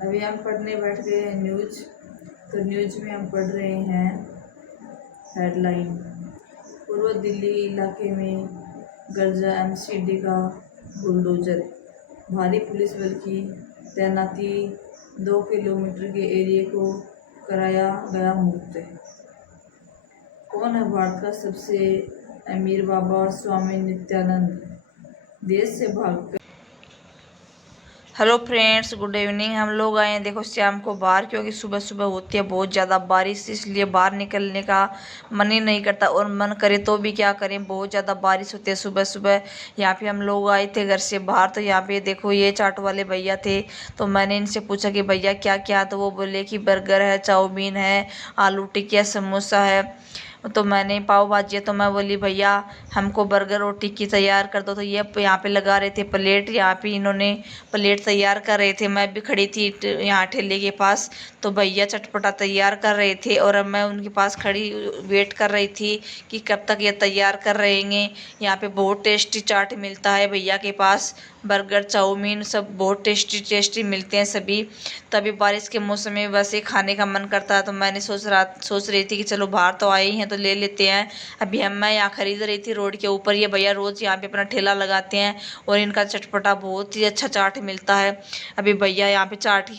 अभी हम पढ़ने बैठ गए हैं न्यूज। तो न्यूज में हम पढ़ रहे हैं हेडलाइन। पूर्व दिल्ली इलाके में गरजा एमसीडी का बुलडोजर, भारी पुलिस बल की तैनाती, 2 किलोमीटर के एरिया को कराया गया मुक्त। कौन है भारत का सबसे अमीर बाबा स्वामी नित्यानंद? देश से भागकर। Hello friends, good evening. हम लोग आए हैं देखो शाम को बाहर, क्योंकि सुबह सुबह होती है बहुत ज़्यादा बारिश, इसलिए बाहर निकलने का मन ही नहीं करता, और मन करे तो भी क्या करें, बहुत ज़्यादा बारिश होती है सुबह सुबह। यहाँ पे हम लोग आए थे घर से बाहर, तो यहाँ पे देखो ये चाट वाले भैया थे। तो मैंने इनसे पूछा कि भैया क्या क्या, तो वो बोले कि बर्गर है, चाउमीन है, आलू टिक्की, समोसा है। तो मैंने पाव भाजी है, तो मैं बोली भैया हमको बर्गर और टिक्की तैयार कर दो। तो ये यहाँ पे लगा रहे थे प्लेट, यहाँ पे इन्होंने प्लेट तैयार कर रहे थे। मैं भी खड़ी थी यहाँ ठेले के पास, तो भैया चटपटा तैयार कर रहे थे और अब मैं उनके पास खड़ी वेट कर रही थी कि कब तक ये तैयार कर रहेंगे। यहाँ पे बहुत टेस्टी चाट मिलता है भैया के पास, बर्गर चाउमीन सब बहुत टेस्टी टेस्टी मिलते हैं सभी। तभी बारिश के मौसम में वैसे खाने का मन करता है, तो मैंने सोच रही थी कि चलो बाहर तो आए ही हैं तो ले लेते हैं। अभी मैं यहाँ खरीद रही थी रोड के ऊपर, ये भैया रोज़ यहाँ पे अपना ठेला लगाते हैं और इनका चटपटा बहुत ही अच्छा चाट मिलता है। अभी भैया यहाँ पे चाट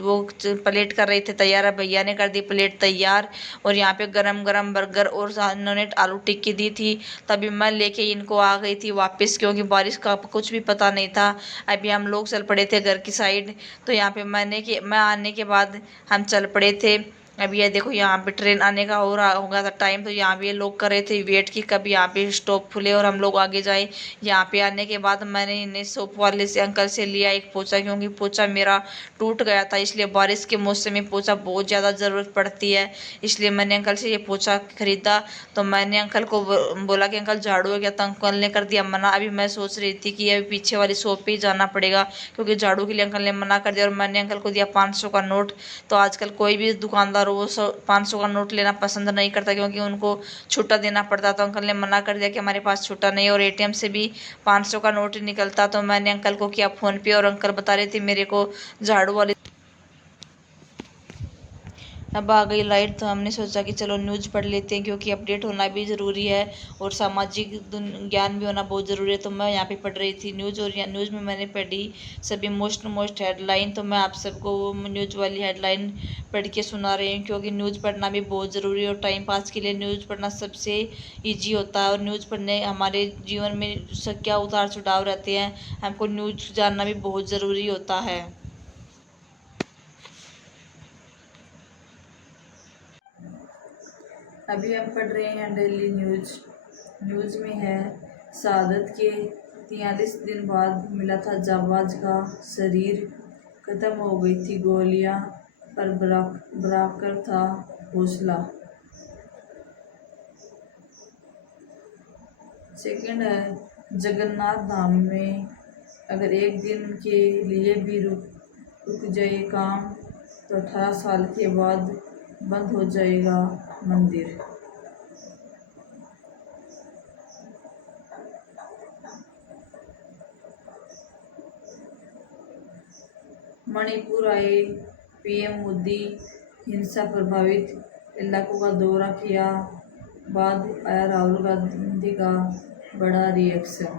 वो प्लेट कर रहे थे तैयार, भैया ने कर दी प्लेट तैयार, और यहाँ पे गरम गरम बर्गर और इन्होंने आलू टिक्की दी थी। तभी मैं लेके इनको आ गई थी वापस, क्योंकि बारिश का कुछ भी पता नहीं था। अभी हम लोग चल पड़े थे घर की साइड, तो यहाँ पे मैं आने के बाद हम चल पड़े थे। अभी ये देखो यहाँ पे ट्रेन आने का हो रहा होगा था टाइम, तो यहाँ पे ये लोग कर रहे थे वेट की कब यहाँ पे स्टॉप खुले और हम लोग आगे जाए। यहाँ पे आने के बाद मैंने इन्हें शॉप वाले से अंकल से लिया एक पोछा, क्योंकि पोछा मेरा टूट गया था, इसलिए बारिश के मौसम में पोछा बहुत ज़्यादा ज़रूरत पड़ती है, इसलिए मैंने अंकल से ये पोछा खरीदा। तो मैंने अंकल को बोला कि अंकल झाड़ू है क्या, तो अंकल ने कर दिया मना। अभी मैं सोच रही थी कि अभी पीछे वाली शॉप पे ही जाना पड़ेगा, क्योंकि झाड़ू के लिए अंकल ने मना कर दिया, और मैंने अंकल को दिया 500 का नोट। तो आजकल कोई भी दुकानदार वो 500 का नोट लेना पसंद नहीं करता, क्योंकि उनको छुट्टा देना पड़ता। तो अंकल ने मना कर दिया कि हमारे पास छुट्टा नहीं है, और एटीएम से भी 500 का नोट निकलता। तो मैंने अंकल को किया फ़ोन पे, और अंकल बता रहे थे मेरे को झाड़ू वाली। अब आ गई लाइट, तो हमने सोचा कि चलो न्यूज़ पढ़ लेते हैं, क्योंकि अपडेट होना भी ज़रूरी है और सामाजिक ज्ञान भी होना बहुत ज़रूरी है। तो मैं यहाँ पे पढ़ रही थी न्यूज़, और न्यूज़ में मैंने पढ़ी सभी मोस्ट हेडलाइन। तो मैं आप सबको वो न्यूज़ वाली हेडलाइन पढ़ के सुना रही हूँ, क्योंकि न्यूज़ पढ़ना भी बहुत ज़रूरी है, और टाइम पास के लिए न्यूज़ पढ़ना सबसे ईजी होता है। और न्यूज़ पढ़ने हमारे जीवन में क्या उतार चढ़ाव रहते हैं, हमको न्यूज़ जानना भी बहुत ज़रूरी होता है। अभी हम पढ़ रहे हैं डेली न्यूज। न्यूज में है शहादत के 43 दिन बाद मिला था जाबाज का शरीर, खत्म हो गई थी गोलियां पर बराकर था हौसला। सेकंड है जगन्नाथ धाम में अगर एक दिन के लिए भी रुक जाए काम, तो 18 साल के बाद बंद हो जाएगा मंदिर। मणिपुर आए पीएम मोदी, हिंसा प्रभावित इलाकों का दौरा किया, बाद आया राहुल गांधी का बड़ा रिएक्शन।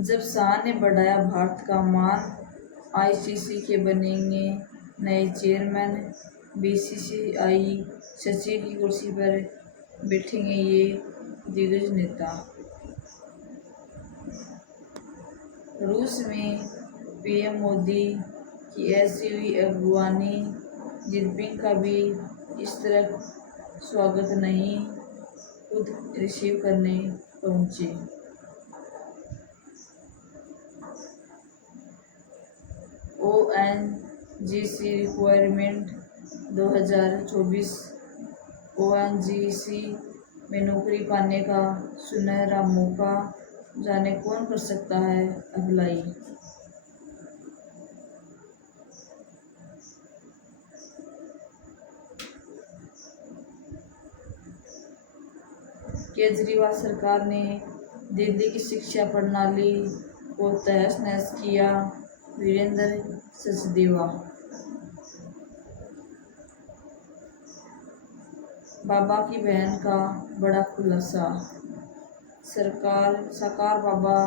जब शाह ने बढ़ाया भारत का मान, आईसीसी के बनेंगे नए चेयरमैन, बीसीसीआई सचिव की कुर्सी पर बैठेंगे ये दिग्गज नेता। रूस में पीएम मोदी की ऐसी हुई अगवानी, जिनपिंग का भी इस तरह स्वागत नहीं, खुद रिसीव करने पहुंचे। ओएनजीसी रिक्वायरमेंट 2024, ओएनजीसी में नौकरी पाने का सुनहरा मौका, जाने कौन कर सकता है अप्लाई। केजरीवाल सरकार ने दिल्ली की शिक्षा प्रणाली को तहस नहस किया वीरेंद्र सचदेवा। बाबा की बहन का बड़ा खुलासा। साकार बाबा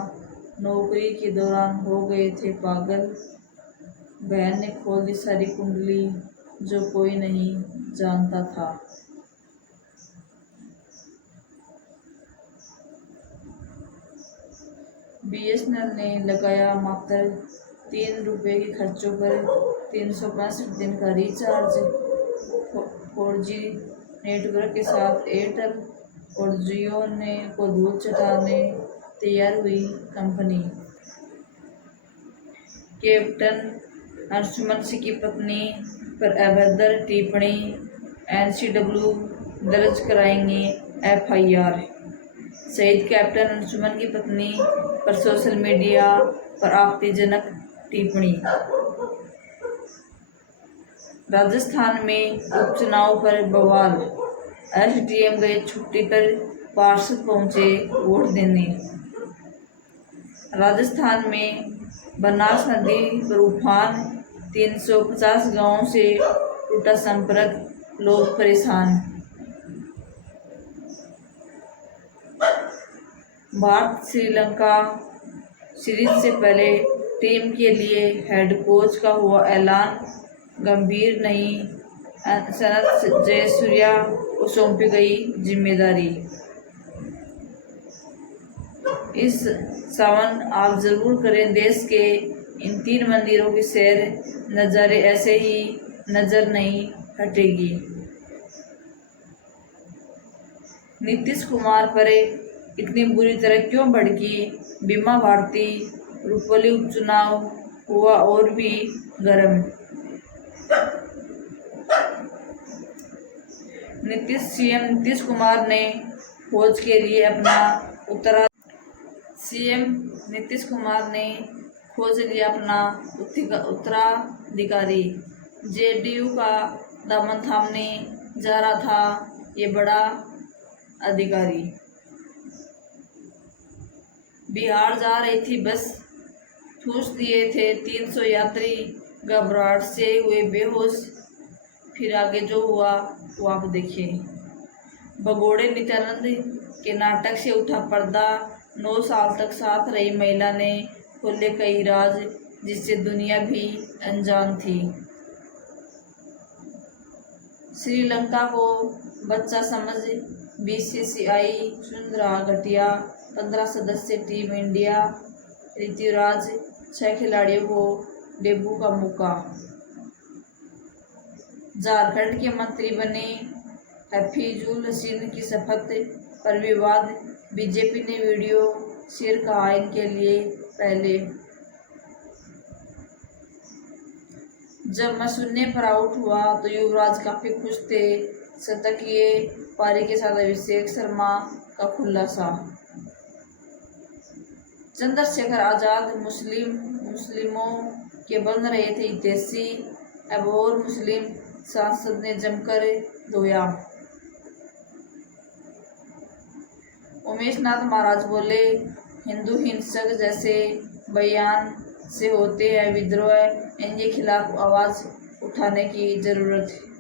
नौकरी के दौरान हो गए थे पागल। बहन ने खोल दी सारी कुंडली, जो कोई नहीं जानता था। बीएसएनएल ने लगाया मात्र 3 रुपये के खर्चों पर 365 दिन का रिचार्ज। 4G नेटवर्क के साथ एयरटेल और जियो ने को दूध चटाने तैयार हुई कंपनी। कैप्टन अंशुमन सिंह की पत्नी पर अभद्र टिप्पणी, NCW दर्ज कराएंगे FIR। शहीद कैप्टन अंशुमन की पत्नी पर सोशल मीडिया पर आपत्तिजनक टिप्पणी। राजस्थान में उपचुनाव पर बवाल। SDM गए छुट्टी पर, पार्षद पहुंचे वोट देने। राजस्थान में बनास नदी पर उफान, 350 गांवों से टूटा संपर्क, लोग परेशान। भारत श्रीलंका सीरीज से पहले टीम के लिए हेड कोच का हुआ ऐलान, गंभीर नहीं, सनत जयसूर्या को सौंपी गई जिम्मेदारी। इस सावन आप जरूर करें देश के इन 3 मंदिरों की सैर, नज़ारे ऐसे ही नजर नहीं हटेगी। नीतीश कुमार पर इतनी बुरी तरह क्यों भड़की बीमा भारती? रुपौली उपचुनाव हुआ और भी गर्म। सीएम नीतीश कुमार ने खोज के लिए अपना उत्तराधिकारी। JDU का दामन थामने जा रहा था ये बड़ा अधिकारी। बिहार जा रही थी बस, ठूस दिए थे 300 यात्री, घबराहट से हुए बेहोश। फिर आगे जो हुआ वो आप देखिए। भगोड़े नित्यानंद के नाटक से उठा पर्दा। 9 साल तक साथ रही महिला ने खोले कई राज, जिससे दुनिया भी अनजान थी। श्रीलंका को बच्चा समझ BCCI चुन रहा घटिया। 15 सदस्य टीम इंडिया, ऋतुराज 6 खिलाड़ियों को डेब्यू का मौका। झारखंड के मंत्री बने हफीजुल हसीन की शपथ पर विवाद। बीजेपी ने वीडियो शेयर कहा इनके लिए पहले। जब मैं शून्य पर आउट हुआ तो युवराज काफी खुश थे। शतकीय पारी के साथ अभिषेक शर्मा का खुलासा। चंद्रशेखर आजाद मुस्लिमों के बन रहे थे हितैषी, अब और मुस्लिम सांसद ने जमकर धोया। उमेश नाथ महाराज बोले, हिंदू हिंसक जैसे बयान से होते हैं विद्रोह, इनके खिलाफ आवाज उठाने की जरूरत है।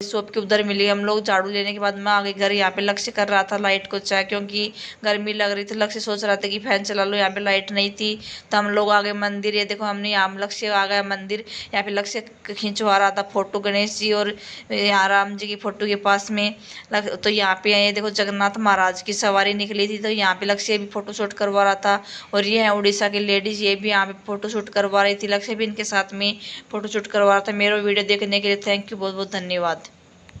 शॉप की उधर मिली। हम लोग झाड़ू लेने के बाद मैं आगे घर यहाँ पे लक्ष्य कर रहा था लाइट को चाहे, क्योंकि गर्मी लग रही थी। लक्ष्य सोच रहा था कि फैन चला लो, यहाँ पे लाइट नहीं थी। तो हम लोग आगे मंदिर, ये देखो हमने यहाँ लक्ष्य आ गया मंदिर। यहाँ पे लक्ष्य खिंचवा रहा था फोटो गणेश जी और यहाँ राम जी की फोटो के पास में। तो यहाँ पे ये देखो जगन्नाथ महाराज की सवारी निकली थी, तो यहाँ पे लक्ष्य भी फोटो शूट करवा रहा था। और ये है उड़ीसा की लेडीज, ये भी यहाँ पे फोटो शूट करवा रही थी। लक्ष्य भी इनके साथ में फोटो शूट करवा रहा था। मेरा वीडियो देखने के लिए थैंक यू, बहुत बहुत धन्यवाद।